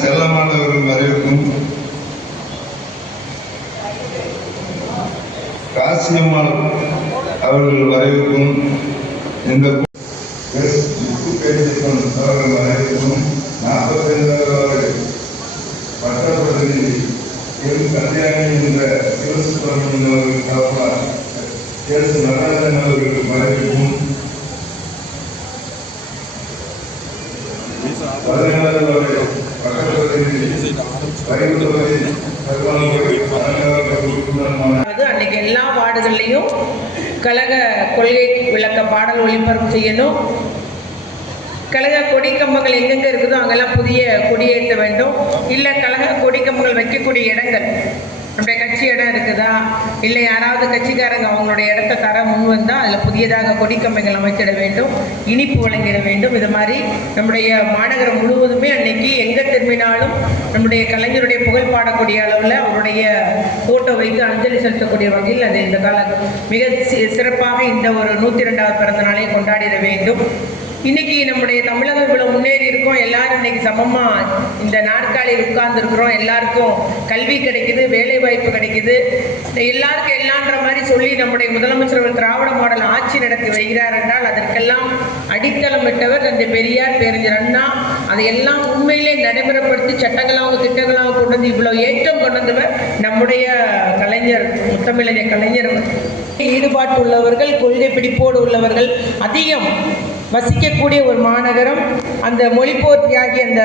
செல்லமானவர்கள் வரைக்கும் காசியம்மாள் அவர்கள் வரைக்கும் இந்த வரைக்கும் முத்துப்பேரியப்பன் அவர்கள் மறைவுக்கும் நாற்பத்தைந்தாவது பட்டப்பிரதிநிதி எம். கல்யாணி என்ற சிவசுப்பிரமணியன் அவர்கள் சார்பாக எஸ். நடராஜன் அவர்கள் வரைக்கும் பதினாறாவது பட்டப்பிரதிநிதி அன்னைக்கு எல்லா வார்டுகள்லையும் கழக கொள்கை விளக்க பாடல் ஒளிபரப்பு செய்யணும். கழக கொடி கம்பங்கள் எங்கெங்க இருக்குதோ அங்கெல்லாம் புதிய கொடியேற்ற வேண்டும். இல்லை கழக கொடி கம்பங்கள் வைக்கக்கூடிய இடங்கள். நம்முடைய கட்சி இடம் இருக்குதா? இல்லை யாராவது கட்சிக்காரங்க அவங்களுடைய இடத்த தர முன் வந்தால் அதில் புதியதாக கொடி அமைச்சிட வேண்டும் இனிப்பு வழங்கிட வேண்டும். இது மாதிரி நம்முடைய மாநகரம் முழுவதுமே அன்னைக்கு எங்கே திரும்பினாலும் நம்முடைய கலைஞருடைய புகழ் பாடக்கூடிய அளவில் அவருடைய ஃபோட்டோ வைத்து அஞ்சலி செலுத்தக்கூடிய வகையில் அது இந்த கால மிக சிறப்பாக இந்த ஒரு நூற்றி ரெண்டாவது பிறந்த நாளை கொண்டாடிட வேண்டும். இன்னைக்கு நம்முடைய தமிழகம் இவ்வளவு முன்னேறி இருக்கோம். எல்லாரும் இன்னைக்கு சமமா இந்த நாற்காலியில் உட்கார்ந்து இருக்கிறோம் எல்லாருக்கும் கல்வி கிடைக்குது வேலை வாய்ப்பு கிடைக்குது. எல்லாருக்கும் எல்லான்ற மாதிரி சொல்லி நம்முடைய முதலமைச்சர் திராவிட மாடல் ஆட்சி நடத்தி வருகிறார் என்றால் அதற்கெல்லாம் அடித்தளமிட்டவர் தந்தை பெரியார் பேரஞ்சர் அண்ணா. அதையெல்லாம் உண்மையிலே நடைமுறைப்படுத்தி சட்டங்களாக திட்டங்களாக கொண்டு வந்து இவ்வளவு ஏற்றம் கொண்டு வந்தவர் நம்முடைய கலைஞர் முத்தமிழக கலைஞர் ஈடுபாட்டு உள்ளவர்கள் கொள்கை பிடிப்போடு உள்ளவர்கள் அதிகம். வசிக்கக்கூடிய ஒரு மாநகரம். அந்த மொழிப்போர் தியாகி அந்த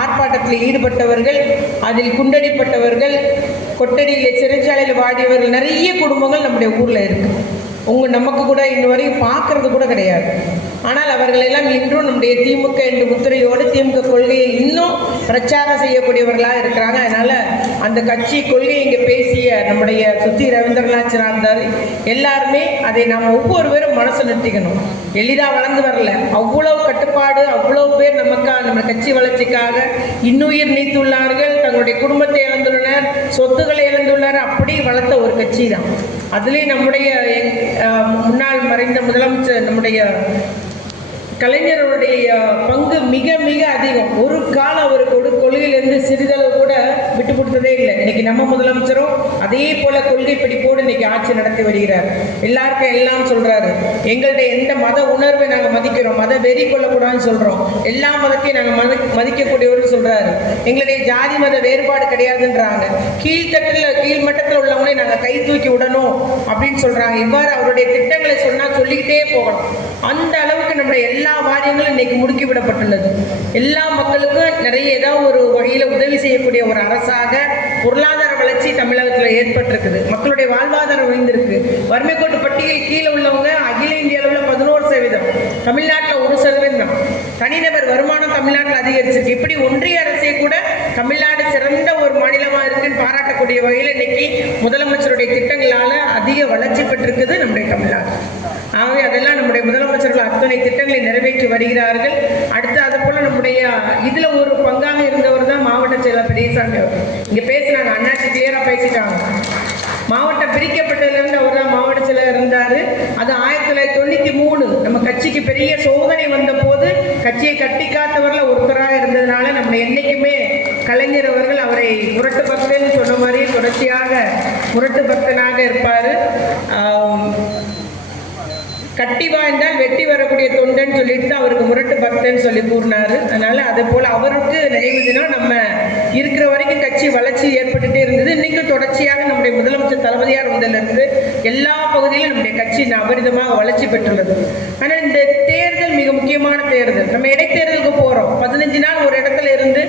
ஆர்ப்பாட்டத்தில் ஈடுபட்டவர்கள் அதில் குண்டடிப்பட்டவர்கள் கொட்டடியில் சிறைச்சாலையில் வாடியவர்கள் நிறைய குடும்பங்கள் நம்முடைய ஊரில் இருக்கு. உங்கள் நமக்கு கூட இன்ன வரையும் பார்க்கறது கூட கிடையாது. ஆனால் அவர்கள் எல்லாம் இன்றும் நம்முடைய திமுக என்று முத்திரையோடு திமுக கொள்கையை இன்னும் பிரச்சாரம் செய்யக்கூடியவர்களாக இருக்கிறாங்க. அதனால் அந்த கட்சி கொள்கை இங்கே பேசிய நம்முடைய சுத்தி ரவீந்திரநாத் இருந்தார் எல்லாருமே அதை நாம் ஒவ்வொருவரும் மனசு நிறுத்திக்கணும் எளிதாக வளர்ந்து வரல. அவ்வளோ கட்டுப்பாடு அவ்வளோ பேர் நமக்காக நம்ம கட்சி வளர்ச்சிக்காக இன்னுயிர் நீத்துள்ளார்கள். தங்களுடைய குடும்பத்தை இழந்துள்ளனர். சொத்துக்களை இழந்துள்ளனர். அப்படி வளர்த்த ஒரு கட்சி தான் அதுலேயும் நம்முடைய எங்- முன்னாள் மறைந்த முதலமைச்சர் நம்முடைய கலைஞருடைய பங்கு மிக மிக அதிகம். ஒரு காலம் அவர் கொடு கொள்கையிலிருந்து சிறிதளவு கொடுத்ததே இல்லை. இன்னைக்கு நம்ம முதலமைச்சரும் அதே போல கொள்கை பிடிப்போடு இன்னைக்கு ஆட்சி நடத்தி வருகிறார். எல்லாருக்கும் எல்லாம் சொல்றாரு. எங்கள்கிட்ட எந்த மத உணர்வை நாங்கள் மதிக்கிறோம்? மத வெறி கொள்ளக்கூடாதுன்னு சொல்றோம். எல்லா மதத்தையும் நாங்கள் மத மதிக்கக்கூடியவர்கள் சொல்றாரு. எங்களுடைய ஜாதி மத வேறுபாடு கிடையாதுன்றாங்க. கீழ்த்தட்டில் கீழ்மட்டத்தில் உள்ளவங்களை உள்ளவங்களே நாங்கள் கை தூக்கி விடணும் அப்படின்னு சொல்றாங்க. இவ்வாறு அவருடைய திட்டங்களை சொன்னால் சொல்லிக்கிட்டே போகலாம். அந்த அளவுக்கு நம்முடைய எல்லா வாரியங்களும் இன்னைக்கு முடுக்கி விடப்பட்டுள்ளது எல்லா மக்களுக்கும் நிறைய ஏதாவது ஒரு வகையில் உதவி செய்யக்கூடிய ஒரு அரசாக பொருளாதார வளர்ச்சி தமிழகத்தில் ஏற்பட்டிருக்குது. மக்களுடைய வாழ்வாதாரம் உயர்ந்திருக்கு. வறுமை கோட்டு பட்டியல் கீழே உள்ளவங்க அகில இந்திய அளவில் பதினோரு சதவீதம். தமிழ்நாட்டில் ஒரு சதவீதம். தனிநபர் வருமானம் தமிழ்நாட்டில் அதிகரிச்சிருக்கு. இப்படி ஒன்றிய அரசே கூட தமிழ்நாடு சிறந்த ஒரு மாநிலமாக இருக்குன்னு பாராட்டக்கூடிய வகையில் இன்னைக்கு முதலமைச்சருடைய திட்டங்களால் அதிக வளர்ச்சி பெற்றிருக்குது நம்முடைய தமிழ்நாடு. ஆகவே அதெல்லாம் நம்முடைய முதலமைச்சர்கள் அத்தனை திட்டங்களை நிறைவேற்றி வருகிறார்கள். அடுத்த நம்முடைய இதுல ஒரு பங்காக இருந்தவர் தான் மாவட்ட செயலர் பெரியசாமி அவர் இங்க பேசுறாங்க அண்ணாச்சி கிளியரா பேசிட்டாங்க. மாவட்டம் பிரிக்கப்பட்டதுலேருந்து அவர் தான் மாவட்ட செயலர் இருந்தார். அது ஆயிரத்தி தொள்ளாயிரத்தி தொண்ணூற்றி மூணு. நம்ம கட்சிக்கு பெரிய சோதனை வந்த போது கட்சியை கட்டி காத்தவரில் ஒருத்தராக இருந்ததுனால நம்ம என்னைக்குமே கலைஞர் அவர்கள் அவரை முரட்டு பக்தன் சொன்ன மாதிரி தொடர்ச்சியாக முரட்டு பக்தனாக இருப்பார் கட்டி வாழ்ந்தால் வெட்டி வரக்கூடிய தொண்டன் சொல்லிட்டு தான் அவருக்கு முரட்டு பக்தன் சொல்லி கூறினாரு. அதனால அதே போல அவருக்கு நினைவு தினம் நம்ம இருக்கிற வரைக்கும் கட்சி வளர்ச்சி ஏற்பட்டுட்டே இருந்தது. இன்னைக்கும் தொடர்ச்சியாக நம்முடைய முதலமைச்சர் தளபதியார் வந்ததிலிருந்து எல்லா பகுதியிலும் நம்முடைய கட்சி அபரிதமாக வளர்ச்சி பெற்றுள்ளது. ஆனால் இந்த தேர்தல் மிக முக்கியமான தேர்தல். நம்ம இடைத்தேர்தலுக்கு போறோம். பதினஞ்சு நாள் ஒரு இடத்துல இருந்து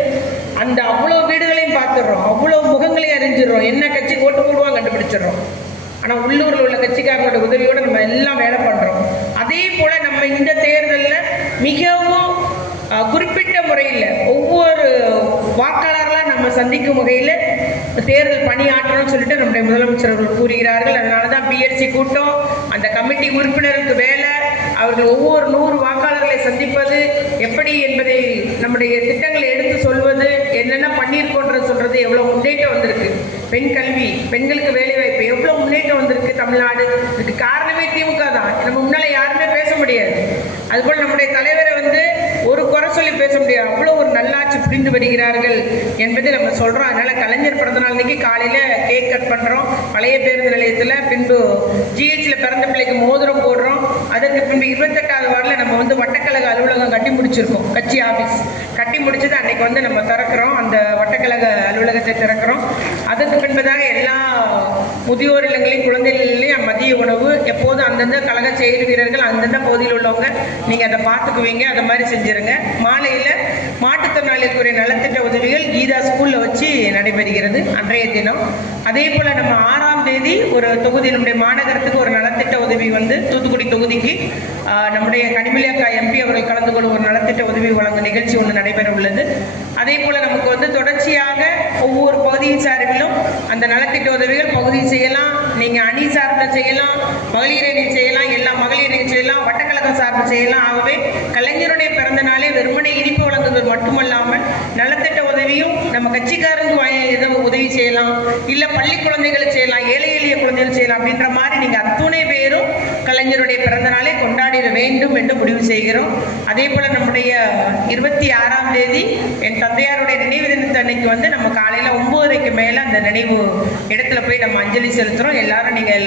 அந்த அவ்வளோ வீடுகளையும் பார்த்துடுறோம். அவ்வளோ முகங்களையும் அறிஞ்சிடுறோம். என்ன கட்சி ஓட்டு போடுவாங்க கண்டுபிடிச்சிடுறோம். ஆனால் உள்ளூரில் உள்ள கட்சிக்காரங்களோட உதவியோடு நம்ம எல்லாம் வேலை பண்ணுறோம் அதே போல் நம்ம இந்த தேர்தலில் மிகவும் குறிப்பிட்ட முறையில் ஒவ்வொரு வாக்காளர்களாக நம்ம சந்திக்கும் வகையில் தேர்தல் பணியாற்றணும்னு சொல்லிட்டு நம்முடைய முதலமைச்சர் அவர்கள் கூறுகிறார்கள் அதனால தான் பிஎஸ்சி கூட்டம் அந்த கமிட்டி உறுப்பினருக்கு வேலை அவர்கள் ஒவ்வொரு நூறு வாக்காளர்களை சந்திப்பது எப்படி என்பதை நம்முடைய திட்டங்களை எடுத்து சொல்வது என்னென்ன பண்ணியிருக்கோன்றது சொல்றது எவ்வளோ முன்னேற்றம் வந்திருக்கு. பெண் கல்வி பெண்களுக்கு வேலைவாய்ப்பு எவ்வளோ முன்னேற்றம் வந்திருக்கு தமிழ்நாடு. இதுக்கு காரணமே திமுக தான். நம்ம முன்னால் யாருமே பேச முடியாது. அதுபோல் நம்முடைய தலைவரை வந்து ஒரு குறை சொல்லி வார்த்தைகளையும் பேச முடியாது. அவ்வளோ ஒரு நல்லாட்சி புரிந்து வருகிறார்கள் என்பதை நம்ம சொல்கிறோம் அதனால் கலைஞர் பிறந்த நாள் காலையில் கேக் கட் பண்ணுறோம் பழைய பேருந்து நிலையத்தில் பின்பு ஜிஹெச்சில் பிறந்த பிள்ளைக்கு மோதிரம் போடுறோம். அதற்கு பின்பு இருபத்தெட்டாவது வாரில் நம்ம வந்து வட்டக்கழக அலுவலகம் கட்டி முடிச்சிருக்கோம். கட்சி ஆஃபீஸ் கட்டி முடிச்சது அன்னைக்கு வந்து நம்ம திறக்கிறோம். அந்த அலுவலகத்தை திறக்கிறோம். அதற்கு பின்பதாக எல்லா முதியோர் இல்லங்களையும் குழந்தைகளையும் மதிய உணவு எப்போதும் அந்தந்த கழக செயல் வீரர்கள் அந்தந்த பகுதியில் உள்ளவங்க நீங்கள் அதை பார்த்துக்குவீங்க. அதை மாதிரி செஞ்சுருங்க. மாலையில் மாற்றுத்திறனாளிகளுக்குரிய நலத்திட்ட உதவிகள் கீதா ஸ்கூலில் வச்சு நடைபெறுகிறது அன்றைய தினம். அதே போல் நம்ம ஆறாம் ஆறாம் தேதி ஒரு தொகுதி நம்முடைய மாநகரத்துக்கு ஒரு நலத்திட்ட உதவி வந்து தூத்துக்குடி தொகுதிக்கு நம்முடைய கனிமிலக்கா எம்பி அவர்கள் கலந்து கொள்ளும் ஒரு நலத்திட்ட உதவி வழங்கும் நிகழ்ச்சி ஒன்று நடைபெற உள்ளது அதே போல நமக்கு வந்து தொடர்ச்சியாக ஒவ்வொரு பகுதியின் சார்பிலும் அந்த நலத்திட்ட உதவிகள் பகுதி செய்யலாம். நீங்க அணி சார்ந்த செய்யலாம் மகளிர் அணி செய்யலாம் எல்லா மகளிர் அணி செய்யலாம் வட்டக்கழகம் சார்பில் செய்யலாம். ஆகவே கலைஞருடைய பிறந்த நாளே வெறுமனை இனிப்பு வழங்குவது மட்டுமல்லாமல் நலத்திட்ட உதவியும் நம்ம கட்சிக்காரங்க ஏதோ உதவி செய்யலாம். இல்லை பள்ளி குழந்தைகளுக்கு செய்யலாம் ஏழை எளிய குழந்தைகள் செய்யலாம் அப்படின்ற மாதிரி நீங்கள் அத்துணை பேரும் கலைஞருடைய பிறந்த நாளை கொண்டாடிட வேண்டும் என்று முடிவு செய்கிறோம். அதே போல் நம்முடைய இருபத்தி ஆறாம் தேதி என் தந்தையார் தந்தையாருடைய நினைவு தினத்து அன்னைக்கு வந்து நம்ம காலையில் ஒம்போதரைக்கு மேலே அந்த நினைவு இடத்துல போய் நம்ம அஞ்சலி செலுத்துகிறோம் எல்லாரும் நீங்கள்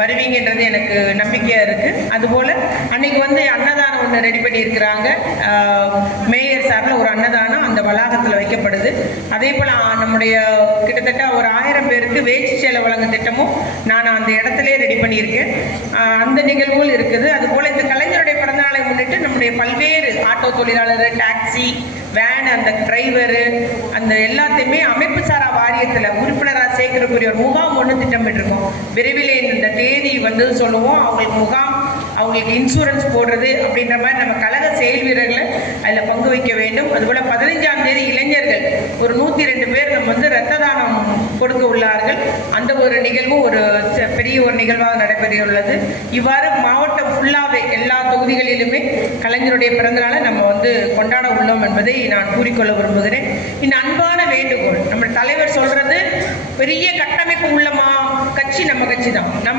வருவீங்கன்றது எனக்கு நம்பிக்கையாக இருக்குது அதுபோல் அன்னைக்கு வந்து அன்னதானம் ஒன்று ரெடி பண்ணியிருக்கிறாங்க. ஆஹ், மேயர் சார்பில் ஒரு அன்னதானம் அந்த வளாகத்தில் வைக்கப்படுது. அதே போல் நம்முடைய கிட்டத்தட்ட ஒரு ஆயிரம் பேருக்கு வேச்சு சேலை வழங்க திட்டமும் நான் அந்த இடத்துலயே ரெடி பண்ணியிருக்கேன். அந்த நிகழ்வுகள் இருக்குது. அதுபோல் இந்த கலைஞருடைய அந்த டிரைவரு அந்த எல்லாத்தையுமே அமைப்பு சாரா வாரியத்தில் உறுப்பினராக சேர்க்கறக்குரிய ஒரு முகாம் ஒன்று திட்டமிட்டிருக்கோம். விரைவில் இந்த தேதி வந்து சொல்லுவோம். அவங்களுக்கு முகாம் அவங்களுக்கு இன்சூரன்ஸ் போடுறது அப்படின்ற மாதிரி நம்ம கழக செயல் வீரர்களை அதில் பங்கு வைக்க வேண்டும். அதுபோல் பதினைஞ்சாம் தேதி இளைஞர்கள் ஒரு நூற்றி ரெண்டு பேர் நம்ம வந்து ரத்த தானம் கொடுக்க உள்ளார்கள். அந்த ஒரு நிகழ்வும் ஒரு பெரிய ஒரு நிகழ்வாக நடைபெற உள்ளது இவ்வாறு மாவட்ட ஃபுல்லாகவே எல்லா தொகுதிகளிலுமே கலைஞருடைய பிறந்தநாளை நம்ம வந்து கொண்டாட உள்ளோம் என்பதை நான் கூறிக்கொள்ள விரும்புகிறேன். இந்த அன்பான வேண்டுகோள் நம்ம தலைவர் சொல்கிறது பெரிய கட்டமைப்பு உள்ளமா கட்சி நம்ம கட்சி தான் நம்ம